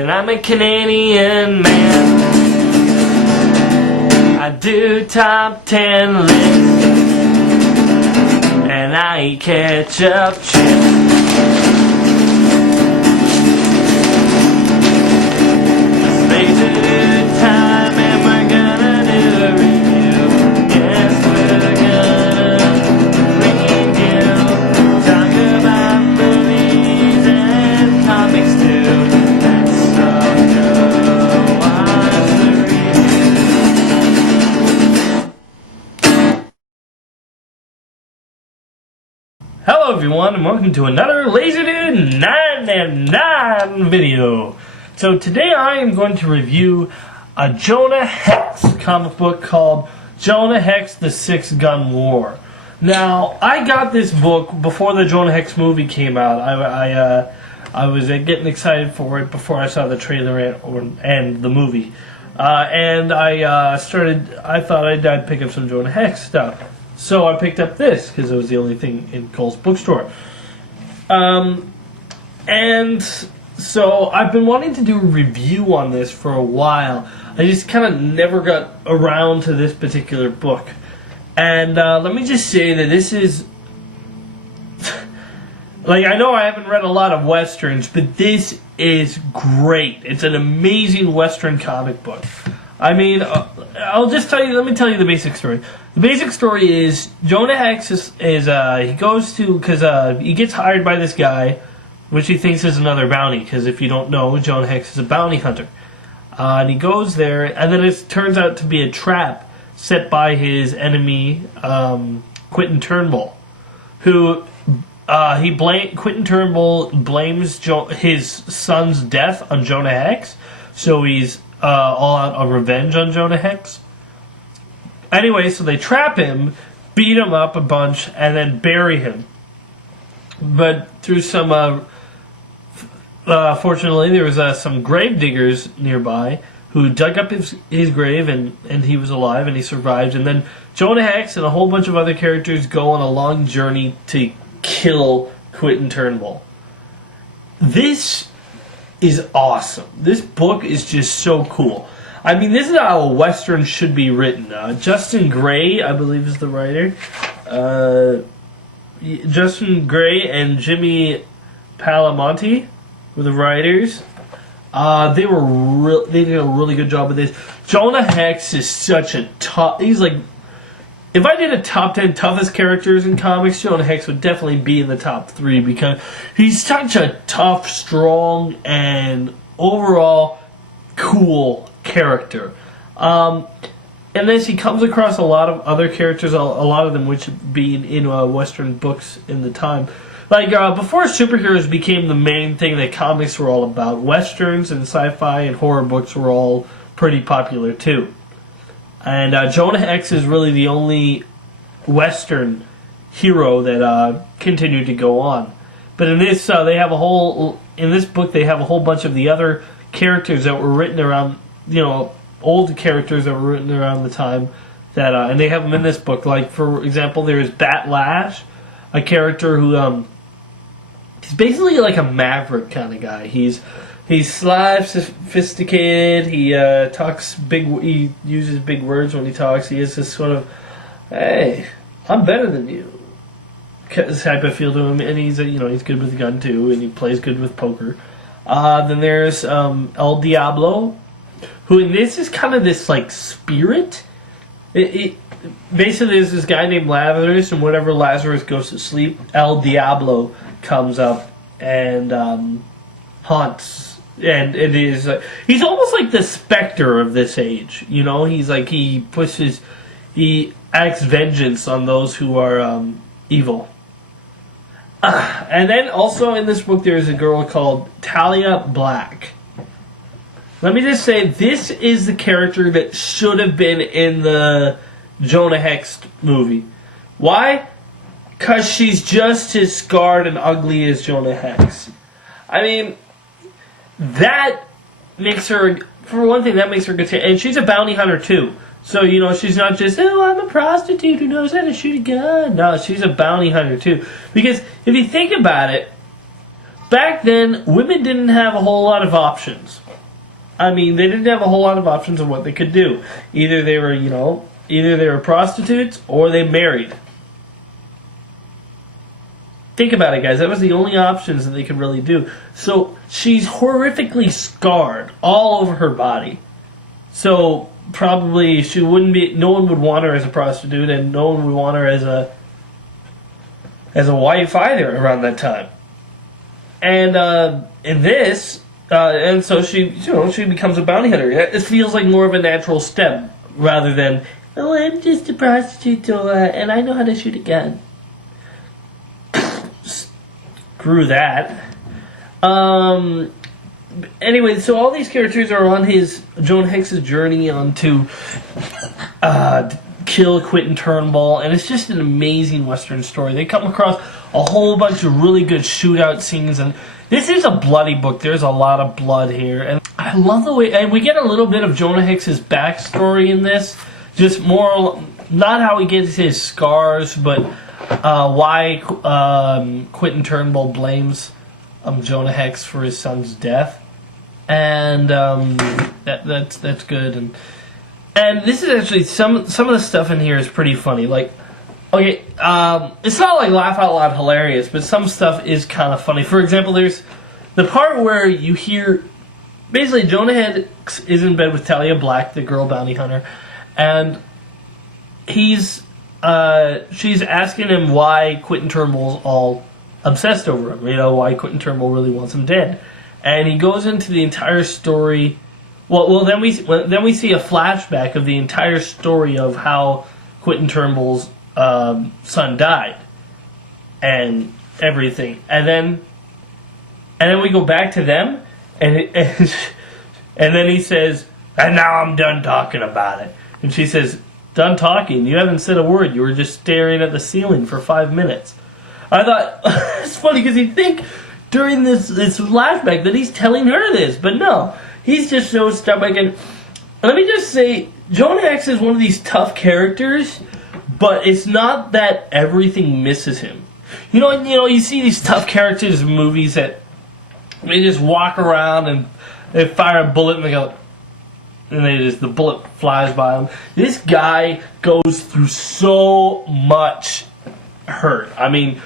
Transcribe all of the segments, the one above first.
and I'm a Canadian man. I do top 10 lists, and I eat ketchup chips. Hello everyone, and welcome to another LaserDude 999 video. So today I am going to review a Jonah Hexs comic book called Jonah Hexs: The Six Gun War. Now, I got this book before the Jonah Hexs movie came out. I was getting excited for it before I saw the trailer and the movie. And I thought I'd pick up some Jonah Hexs stuff. So I picked up this, because it was the only thing in Cole's bookstore. And so I've been wanting to do a review on this for a while. I just kind of never got around to this particular book. And let me just say that this is... like, I know I haven't read a lot of Westerns, but this is great. It's an amazing Western comic book. I mean, let me tell you the basic story. The basic story is Jonah Hexs he goes to, because he gets hired by this guy, which he thinks is another bounty, because if you don't know, Jonah Hexs is a bounty hunter. And he goes there, and then it turns out to be a trap set by his enemy, Quentin Turnbull, who, Quentin Turnbull blames his son's death on Jonah Hexs, so he's all out of revenge on Jonah Hexs. Anyway, so they trap him, beat him up a bunch, and then bury him. But through some, fortunately, there was some grave diggers nearby who dug up his grave, and he was alive, and he survived. And then Jonah Hexs and a whole bunch of other characters go on a long journey to kill Quentin Turnbull. This is awesome. This book is just so cool. I mean, this is how a Western should be written. Justin Gray, I believe, is the writer. Justin Gray and Jimmy Palamonti were the writers. They did a really good job with this. Jonah Hexs is such a tough... He's like... If I did a top 10 toughest characters in comics, Jonah Hexs would definitely be in the top 3 because he's such a tough, strong, and overall cool character. And then he comes across a lot of other characters, a lot of them which being in Western books in the time. Like, before superheroes became the main thing that comics were all about, Westerns and sci-fi and horror books were all pretty popular too. And Jonah Hexs is really the only Western hero that continued to go on. But in this, in this book, they have a whole bunch of the other characters that were written around, old characters that were written around the time that, and they have them in this book. Like, for example, there's Bat Lash, a character who, he's basically like a maverick kind of guy. He's sly, sophisticated. He talks big. He uses big words when he talks. He is this sort of, "Hey, I'm better than you," type of feel to him. And he's he's good with a gun too, and he plays good with poker. Then there's El Diablo, who in this is kind of this like spirit. Basically there's this guy named Lazarus, and whenever Lazarus goes to sleep, El Diablo comes up and haunts. And it is he's almost like the specter of this age. He's like he acts vengeance on those who are evil. And then also in this book there's a girl called Talia Black. Let me just say, this is the character that should have been in the Jonah Hexs movie. Why? Because she's just as scarred and ugly as Jonah Hexs. I mean, that makes her, for one thing, that makes her good. And she's a bounty hunter too. So, she's not just, oh, I'm a prostitute who knows how to shoot a gun. No, she's a bounty hunter too. Because if you think about it, back then, women didn't have a whole lot of options. I mean, they didn't have a whole lot of options of what they could do. Either they were, either they were prostitutes or they married. Think about it, guys. That was the only options that they could really do. So she's horrifically scarred all over her body. So probably she wouldn't be. No one would want her as a prostitute, and no one would want her as a wife either around that time. And in this, and so she becomes a bounty hunter. It feels like more of a natural step rather than, oh, I'm just a prostitute, and I know how to shoot a gun. Screw that. Anyway, so all these characters are on Jonah Hexs' journey on to kill Quentin Turnbull, and it's just an amazing Western story. They come across a whole bunch of really good shootout scenes, and this is a bloody book. There's a lot of blood here, and I love the way, and we get a little bit of Jonah Hexs' backstory in this, just more, not how he gets his scars, but why Quentin Turnbull blames Jonah Hexs for his son's death, and that's good. And this is actually some of the stuff in here is pretty funny. Like, okay, it's not like laugh out loud hilarious, but some stuff is kind of funny. For example, there's the part where you hear basically Jonah Hexs is in bed with Talia Black, the girl bounty hunter, and she's asking him why Quentin Turnbull's all obsessed over him. Why Quentin Turnbull really wants him dead, and he goes into the entire story. Well, then we see a flashback of the entire story of how Quentin Turnbull's son died, and everything, and then we go back to them, and then he says, "And now I'm done talking about it," and she says, "Done talking? You haven't said a word. You were just staring at the ceiling for 5 minutes." I thought it's funny because you'd think during this flashback that he's telling her this, but no, he's just so stubborn. And let me just say, Jonah Hexs is one of these tough characters, but it's not that everything misses him. You see these tough characters in movies that they just walk around and they fire a bullet and they go, and the bullet flies by him. This guy goes through so much hurt. I mean,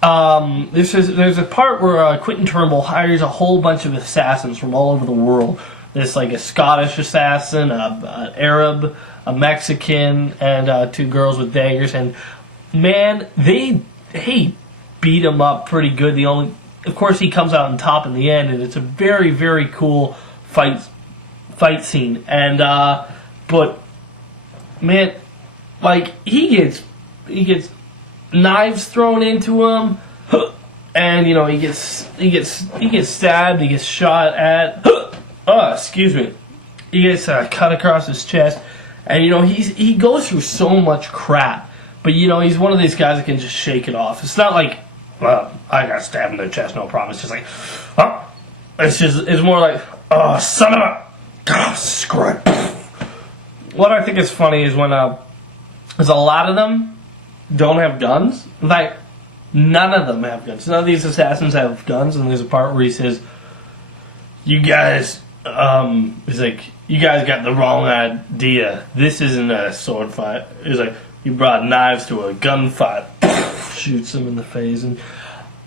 there's a part where Quentin Turnbull hires a whole bunch of assassins from all over the world. There's like a Scottish assassin, an Arab, a Mexican, and 2 girls with daggers. And man, they beat him up pretty good. Of course, he comes out on top in the end, and it's a very, very cool fight scene. And but man, like he gets knives thrown into him, and he gets stabbed, he gets shot at. Excuse me. He gets cut across his chest, and he goes through so much crap. But he's one of these guys that can just shake it off. It's not like, well, I got stabbed in the chest, no problem. It's just like, it's more like, oh, son of a, oh, screw it. What I think is funny is when there's a lot of them don't have guns. In fact, none of them have guns. None of these assassins have guns, and there's a part where he says, "You guys," he's like, "You guys got the wrong idea. This isn't a sword fight." He's like, "You brought knives to a gunfight." Shoots him in the face,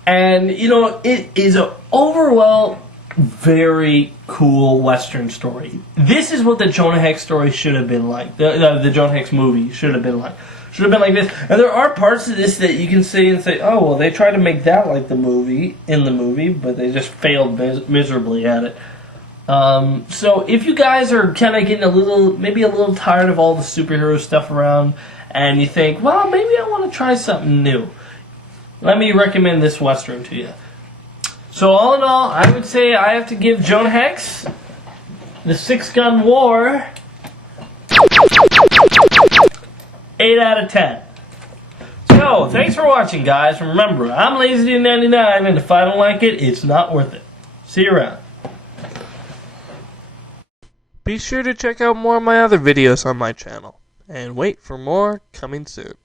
and it is an overall very cool Western story. This is what the Jonah Hex story should have been like. The Jonah Hex movie should have been like. Should have been like this. And there are parts of this that you can say, oh, well, they tried to make that like the movie, but they just failed miserably at it. So if you guys are kind of getting maybe a little tired of all the superhero stuff around, and you think, well, maybe I want to try something new, let me recommend this Western to you. So all in all, I would say I have to give Jonah Hexs, The Six Gun War, 8 out of 10. So, thanks for watching, guys. Remember, I'm LazyD99, and if I don't like it, it's not worth it. See you around. Be sure to check out more of my other videos on my channel, and wait for more coming soon.